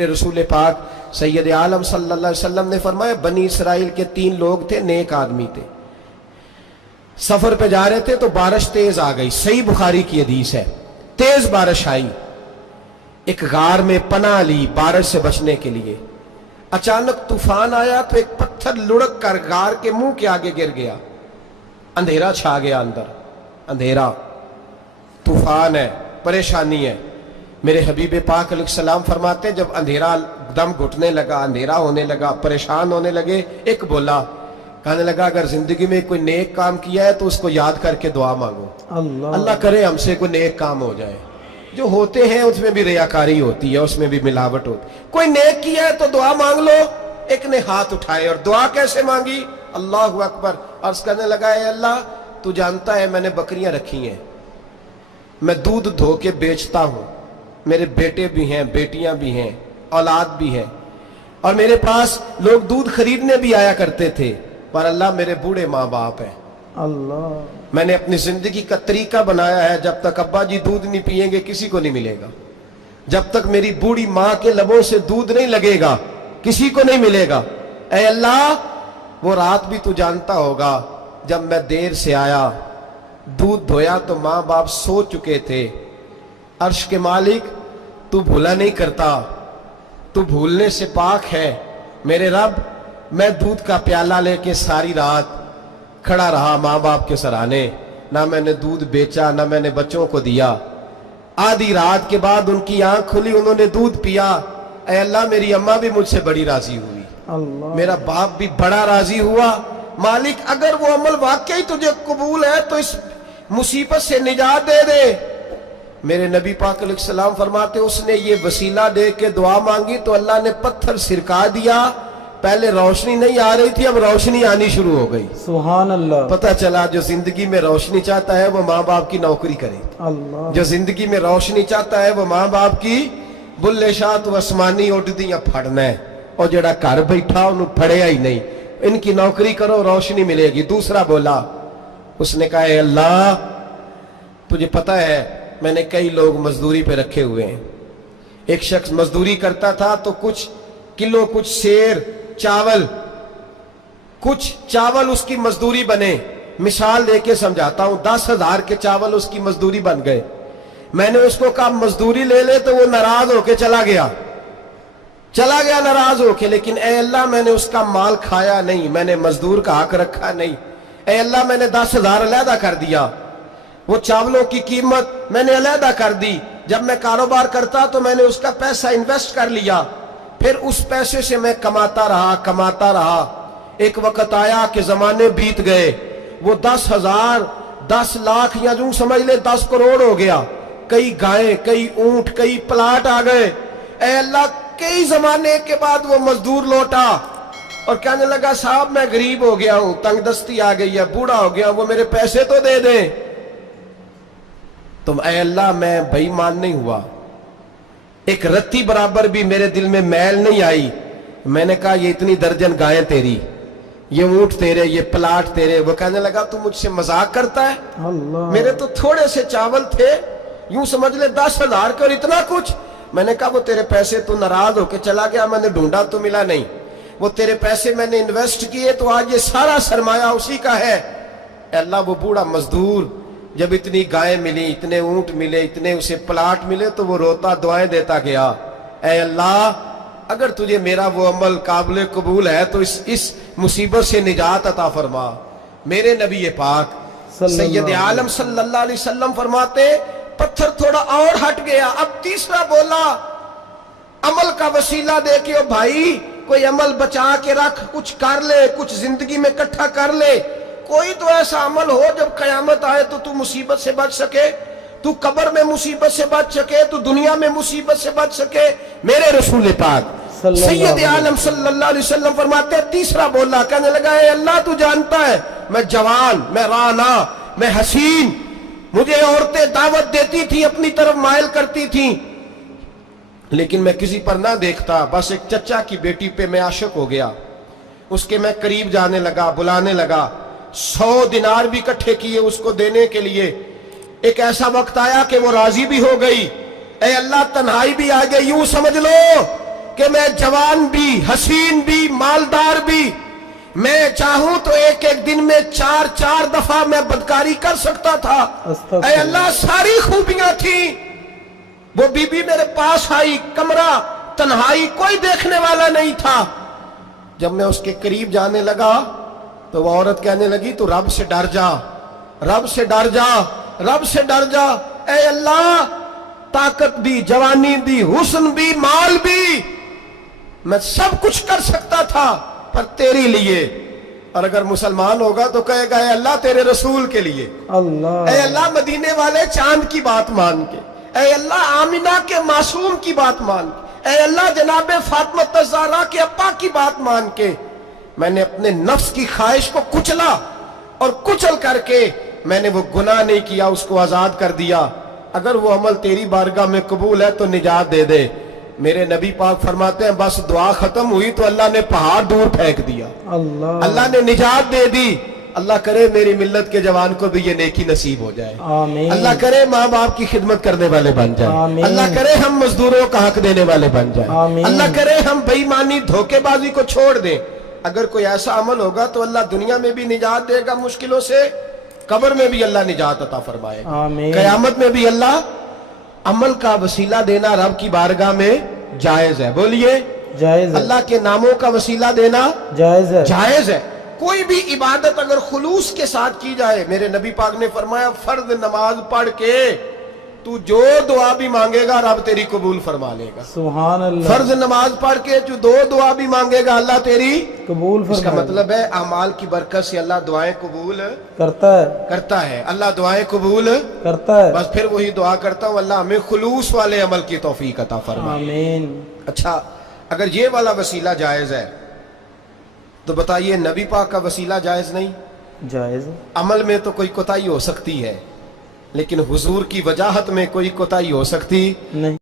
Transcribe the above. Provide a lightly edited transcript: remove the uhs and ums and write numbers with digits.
रसूल पाक सैयद आलम सल्लल्लाहु अलैहि वसल्लम ने फरमाया, बनी इसराइल के 3 लोग थे, नेक आदमी थे। सफर पे जा रहे थे तो बारिश तेज आ गई। सही बुखारी की हदीस है। तेज बारिश आई, एक गार में पनाह ली बारिश से बचने के लिए। अचानक तूफान आया तो एक पत्थर लुढ़क कर गार के मुंह के आगे गिर गया। अंधेरा छा गया, अंदर अंधेरा, तूफान है, परेशानी है। मेरे हबीब पाक अलैहिस्सलाम फरमाते, जब अंधेरा दम घुटने लगा, अंधेरा होने लगा, परेशान होने लगे, एक बोला, कहने लगा, अगर जिंदगी में कोई नेक काम किया है तो उसको याद करके दुआ मांगो। अल्लाह करे हमसे कोई नेक काम हो जाए। जो होते हैं उसमें भी रियाकारी होती है, उसमें भी मिलावट होती। कोई नेक किया है तो दुआ मांग लो। एक ने हाथ उठाए और दुआ कैसे मांगी? अल्लाहु अकबर। अर्ज करने लगा, है अल्लाह, तू जानता है मैंने बकरियां रखी हैं, मैं दूध धो के बेचता हूं, मेरे बेटे भी हैं, बेटियां भी हैं, औलाद भी है, और मेरे पास लोग दूध खरीदने भी आया करते थे, पर अल्लाह मेरे बूढ़े माँ बाप है। अल्लाह, मैंने अपनी जिंदगी का तरीका बनाया है, जब तक अब्बा जी दूध नहीं पिएंगे किसी को नहीं मिलेगा, जब तक मेरी बूढ़ी माँ के लबों से दूध नहीं लगेगा किसी को नहीं मिलेगा। ऐ अल्लाह, वो रात भी तू जानता होगा, जब मैं देर से आया, दूध धोया तो माँ बाप सो चुके थे। अर्श के मालिक, तू भूला नहीं करता, तू भूलने से पाक है। मेरे रब, मैं दूध का प्याला लेके सारी रात खड़ा रहा माँ बाप के सराहने, ना मैंने दूध बेचा, ना मैंने बच्चों को दिया। आधी रात के बाद उनकी आंख खुली, उन्होंने दूध पिया। ऐ अल्लाह, मेरी अम्मा भी मुझसे बड़ी राजी हुई, मेरा बाप भी बड़ा राजी हुआ। मालिक, अगर वो अमल वाकई तुझे कबूल है तो इस मुसीबत से निजात दे दे। मेरे नबी पाक अलैहिस्सलाम फरमाते, उसने ये वसीला दे के दुआ मांगी तो अल्लाह ने पत्थर सिरका दिया। पहले रोशनी नहीं आ रही थी, अब रोशनी आनी शुरू हो गई। सुभान अल्लाह। पता चला, जो जिंदगी में रोशनी चाहता है वो माँ बाप की नौकरी करे। अल्लाह। जो जिंदगी में रोशनी चाहता है वो माँ बाप की बुल्ले शाह तो आसमानी उड़दियां फड़ना है, और जड़ा घर बैठा उन्हें फड़िया ही नहीं। इनकी नौकरी करो, रोशनी मिलेगी। दूसरा बोला, उसने कहा, अल्लाह, तुझे पता है मैंने कई लोग मजदूरी पे रखे हुए हैं। एक शख्स मजदूरी करता था तो कुछ किलो, कुछ शेर चावल, कुछ चावल उसकी मजदूरी बने। मिसाल देके समझाता हूं, 10,000 के चावल उसकी मजदूरी बन गए। मैंने उसको कहा मजदूरी ले ले, तो वो नाराज होके चला गया नाराज होके। लेकिन ए अल्लाह, मैंने उसका माल खाया नहीं, मैंने मजदूर का हक रखा नहीं। ए अल्लाह, मैंने 10,000 अलहदा कर दिया, वो चावलों की कीमत मैंने अलहदा कर दी। जब मैं कारोबार करता तो मैंने उसका पैसा इन्वेस्ट कर लिया, फिर उस पैसे से मैं कमाता रहा। एक वक्त आया कि जमाने बीत गए, वो 10,000, 10 लाख या यूं समझ ले 10 करोड़ हो गया। कई गायें, कई ऊंट, कई प्लाट आ गए। ऐ अल्लाह, कई जमाने के बाद वो मजदूर लौटा और कहने लगा, साहब मैं गरीब हो गया हूं, तंगदस्ती आ गई है, बूढ़ा हो गया, वो मेरे पैसे तो दे दें। तुम, ऐ अल्लाह, मैं बेईमान नहीं हुआ, एक रत्ती बराबर भी मेरे दिल में मैल नहीं आई। मैंने कहा, ये इतनी दर्जन गायें तेरी, ये ऊंट तेरे, ये प्लाट तेरे। वो कहने लगा, तू मुझसे मजाक करता है? अल्लाह। मेरे तो थोड़े से चावल थे, यूं समझ ले 10,000 के, और इतना कुछ। मैंने कहा, वो तेरे पैसे, तू नाराज होके चला गया, मैंने ढूंढा तो मिला नहीं। वो तेरे पैसे मैंने इन्वेस्ट किए तो आज ये सारा सरमाया उसी का है। अल्लाह, वो बूढ़ा मजदूर जब इतनी गायें मिली, इतने ऊंट मिले, इतने उसे प्लाट मिले, तो वो रोता दुआएं देता गया, ऐ अल्लाह, अगर तुझे मेरा वो अमल काबिल कबूल है तो इस मुसीबत से निजात अता फरमा। मेरे नबी पाक सैयद आलम सल्लल्लाहु अलैहि वसल्लम फरमाते, पत्थर थोड़ा और हट गया। अब तीसरा बोला, अमल का वसीला दे के, ओ भाई, कोई अमल बचा के रख, कुछ कर ले, कुछ जिंदगी में इकट्ठा कर ले। कोई तो ऐसा अमल हो जब कयामत आए तो तू मुसीबत से बच सके, तू कब्र में मुसीबत से बच सके, तू दुनिया में मुसीबत से बच सके। मेरे रसूल पाक सैयद आलम सल्लल्लाहु अलैहि वसल्लम फरमाते, तीसरा बोला, कहने लगा, है अल्लाह, तू जानता है मैं जवान, मैं राना, मैं हसीन, मुझे औरतें दावत देती थी, अपनी तरफ माइल करती थी, लेकिन मैं किसी पर ना देखता। बस एक चचा की बेटी पे मैं आशिक हो गया, उसके मैं करीब जाने लगा, बुलाने लगा। 100 दिनार भी इकट्ठे किए उसको देने के लिए। एक ऐसा वक्त आया कि वो राजी भी हो गई। ऐ अल्लाह, तन्हाई भी आ गई। यूं समझ लो کہ میں جوان بھی، حسین بھی، مالدار بھی، میں چاہوں تو ایک ایک دن میں 4 دفعہ میں بدکاری کر سکتا تھا۔ اے اللہ ساری خوبیاں تھیں۔ وہ بی بی میرے پاس آئی، کمرہ، تنہائی، کوئی دیکھنے والا نہیں تھا۔ جب میں اس کے قریب جانے لگا تو وہ عورت کہنے لگی تو رب سے ڈر جا، رب سے ڈر جا، رب سے ڈر جا۔ اے اللہ طاقت بھی، جوانی بھی، حسن بھی، مال بھی، میں سب کچھ کر سکتا تھا پر تیری لیے۔ اور اگر مسلمان ہوگا تو کہے گا اے اللہ تیرے رسول کے لیے، اللہ، اے اللہ مدینے والے چاند کی بات مان کے، اے اللہ آمینہ کے معصوم کی بات مان کے، اے اللہ جناب فاطمہ الزہرا کے ابا کی بات مان کے میں نے اپنے نفس کی خواہش کو کچلا، اور کچل کر کے میں نے وہ گناہ نہیں کیا، اس کو آزاد کر دیا۔ اگر وہ عمل تیری بارگاہ میں قبول ہے تو نجات دے دے۔ میرے نبی پاک فرماتے ہیں بس دعا ختم ہوئی تو اللہ نے پہاڑ دور پھینک دیا، اللہ نے نجات دے دی۔ اللہ کرے میری ملت کے جوان کو بھی یہ نیکی نصیب ہو جائے، آمین۔ اللہ کرے ماں باپ کی خدمت کرنے والے بن جائیں، آمین۔ اللہ کرے ہم مزدوروں کا حق دینے والے بن جائیں، آمین۔ اللہ کرے ہم بے ایمانی دھوکے بازی کو چھوڑ دیں۔ اگر کوئی ایسا عمل ہوگا تو اللہ دنیا میں بھی نجات دے گا مشکلوں سے، قبر میں بھی اللہ نجات عطا فرمائے گا، آمین۔ قیامت میں بھی اللہ عمل کا وسیلہ دینا رب کی بارگاہ میں جائز ہے۔ بولیے جائز ہے، اللہ کے ناموں کا وسیلہ دینا جائز ہے، جائز ہے۔ کوئی بھی عبادت اگر خلوص کے ساتھ کی جائے، میرے نبی پاک نے فرمایا فرض نماز پڑھ کے تو جو دعا بھی مانگے گا رب تیری قبول فرما لے گا۔ سبحان اللہ، فرض نماز پڑھ کے جو 2 دعا بھی مانگے گا اللہ تیری قبول اس کا فرمائے، مطلب ہے اعمال کی برکت سے اللہ دعائیں قبول کرتا ہے، اللہ دعائیں قبول ہے، بس پھر وہی دعا کرتا ہوں اللہ ہمیں خلوص والے عمل کی توفیق عطا فرمائے۔ آمین۔ اچھا اگر یہ والا وسیلہ جائز ہے تو بتائیے نبی پاک کا وسیلہ جائز نہیں؟ جائز ہے، عمل میں تو کوئی کوتاہی ہو سکتی ہے لیکن حضور کی وجاہت میں کوئی کوتاہی ہو سکتی نہیں۔